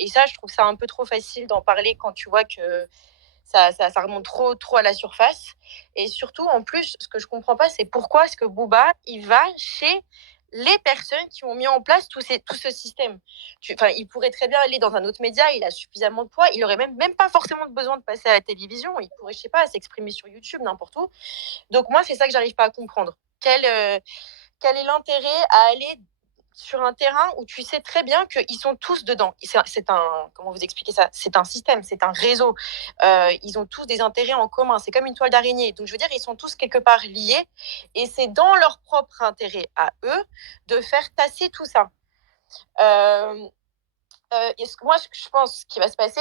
Et ça, je trouve ça un peu trop facile d'en parler quand tu vois que ça remonte trop à la surface. Et surtout, en plus, ce que je comprends pas, c'est pourquoi est-ce que Booba, il va chez les personnes qui ont mis en place tout ce système. Il pourrait très bien aller dans un autre média, il a suffisamment de poids, il aurait même pas forcément besoin de passer à la télévision, il pourrait, je sais pas, s'exprimer sur YouTube, n'importe où. Donc moi, c'est ça que j'arrive pas à comprendre. Quel est l'intérêt à aller sur un terrain où tu sais très bien qu'ils sont tous dedans. Comment vous expliquer ça? C'est un système, c'est un réseau. Ils ont tous des intérêts en commun. C'est comme une toile d'araignée. Donc, je veux dire, ils sont tous quelque part liés. Et c'est dans leur propre intérêt à eux de faire tasser tout ça. Moi, je pense qu'il va se passer,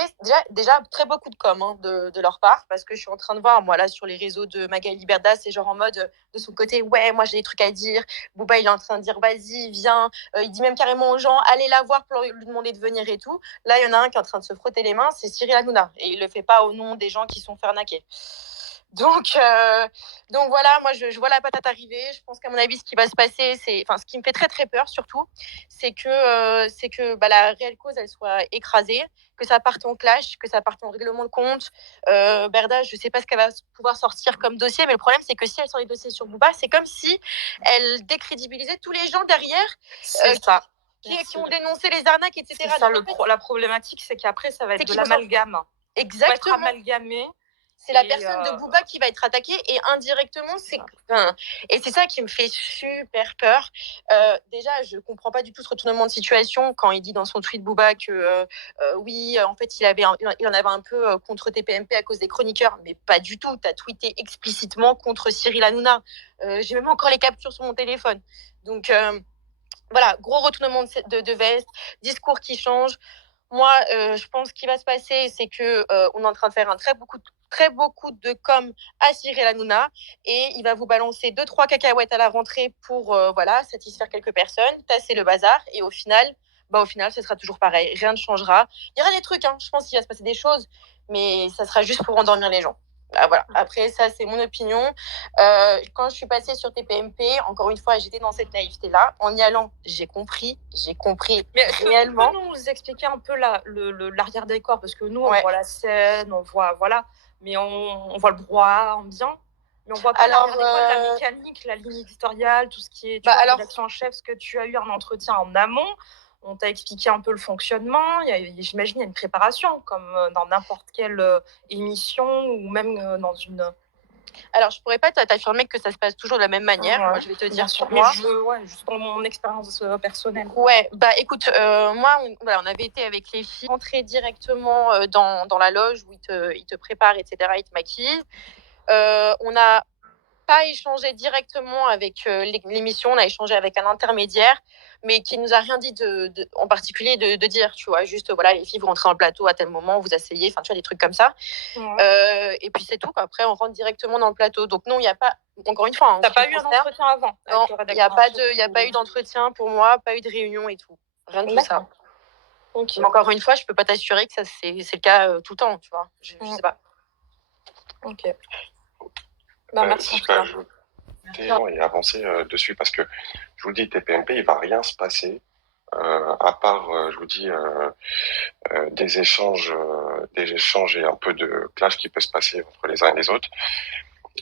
déjà très beaucoup de com de leur part, parce que je suis en train de voir, moi, là, sur les réseaux de Magali Berda, c'est genre en mode, de son côté, ouais, moi, j'ai des trucs à dire. Booba, il est en train de dire, vas-y, viens. Il dit même carrément aux gens, allez la voir pour lui demander de venir et tout. Là, il y en a un qui est en train de se frotter les mains, c'est Cyril Hanouna. Et il le fait pas au nom des gens qui sont fait arnaquer. Donc voilà, moi je vois la patate arriver. Je pense qu'à mon avis, ce qui va se passer, ce qui me fait très très peur surtout, c'est que la réelle cause elle soit écrasée, que ça parte en clash, que ça parte en règlement de compte. Berda, je sais pas ce qu'elle va pouvoir sortir comme dossier, mais le problème c'est que si elle sort les dossiers sur Booba, c'est comme si elle décrédibilisait tous les gens derrière. C'est ça. Qui ont dénoncé les arnaques, etc. C'est ça, la problématique, c'est qu'après, ça va être de l'amalgame. Exactement. Ça va être amalgamé. C'est la personne de Booba qui va être attaquée et indirectement, et c'est ça qui me fait super peur. Déjà, je comprends pas du tout ce retournement de situation quand il dit dans son tweet Booba que oui, en fait, il en avait un peu contre TPMP à cause des chroniqueurs, mais pas du tout. T'as tweeté explicitement contre Cyril Hanouna. J'ai même encore les captures sur mon téléphone. Donc voilà, gros retournement de veste, discours qui change. Moi, je pense qu'il va se passer, c'est que on est en train de faire un très beaucoup de com à Cyril Hanouna et il va vous balancer 2-3 cacahuètes à la rentrée pour satisfaire quelques personnes, tasser le bazar et au final, ce sera toujours pareil, rien ne changera. Il y aura des trucs, je pense qu'il va se passer des choses, mais ça sera juste pour endormir les gens. Voilà. Après, ça, c'est mon opinion. Quand je suis passée sur TPMP, encore une fois, j'étais dans cette naïveté-là. En y allant, j'ai compris Mais réellement. Tu peux nous expliquer un peu l'arrière-décor? Parce que nous, on voit la scène, on voit, voilà, mais on voit le brouhaha ambiant. Mais on voit pas la mécanique, la ligne éditoriale, tout ce qui est rédaction en chef, ce que tu as eu un entretien en amont. On t'a expliqué un peu le fonctionnement. J'imagine qu'il y a une préparation, comme dans n'importe quelle émission ou même dans une... Alors, je pourrais pas t'affirmer que ça se passe toujours de la même manière. Moi, je vais te dire sur moi. Juste dans mon expérience personnelle. Ouais, écoute, moi, on avait été avec les filles, rentrer directement dans la loge où ils te préparent, etc., ils te maquillent. On n'a pas échangé directement avec l'émission, on a échangé avec un intermédiaire, mais qui nous a rien dit en particulier de dire, tu vois, juste voilà, les filles, vous rentrez dans le plateau à tel moment, vous asseyez, enfin tu vois, des trucs comme ça. Et puis c'est tout, après on rentre directement dans le plateau. Donc non, il n'y a pas, encore une fois. T'as pas eu un entretien avant? Non, il n'y a pas eu d'entretien pour moi, pas eu de réunion et tout. Rien de tout ça. Okay. Mais encore une fois, je peux pas t'assurer que ça c'est le cas tout le temps, tu vois. Je sais pas. Ok. Merci. Et avancer dessus parce que je vous dis, TPMP, il va rien se passer à part, je vous dis, des échanges et un peu de clash qui peut se passer entre les uns et les autres.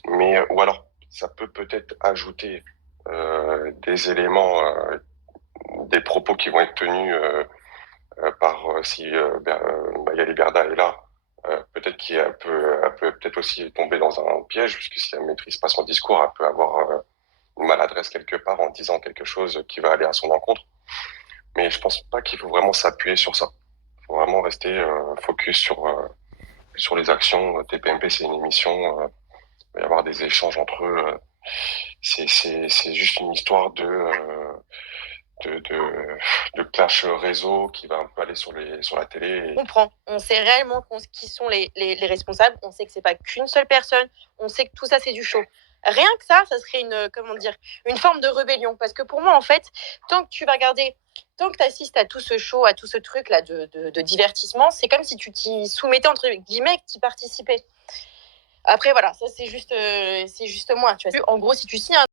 Mais ou alors, ça peut-être ajouter des éléments, des propos qui vont être tenus par si Magali Berda est là. Peut-être qu'elle peut peut-être aussi tomber dans un piège, puisque si elle ne maîtrise pas son discours, elle peut avoir une maladresse quelque part en disant quelque chose qui va aller à son encontre. Mais je pense pas qu'il faut vraiment s'appuyer sur ça. Il faut vraiment rester focus sur les actions. TPMP, c'est une émission, il va y avoir des échanges entre eux. C'est juste une histoire de clash réseau qui va un peu aller sur la télé. On comprend. On sait réellement qui sont les responsables. On sait que c'est pas qu'une seule personne. On sait que tout ça, c'est du show. Rien que ça serait une forme de rébellion. Parce que pour moi, en fait, tant que tu assistes à tout ce show, à tout ce truc-là de divertissement, c'est comme si tu t'y soumettais, entre guillemets, que tu y participais. Après, voilà, ça, c'est juste moi. Tu vois. En gros, si tu signes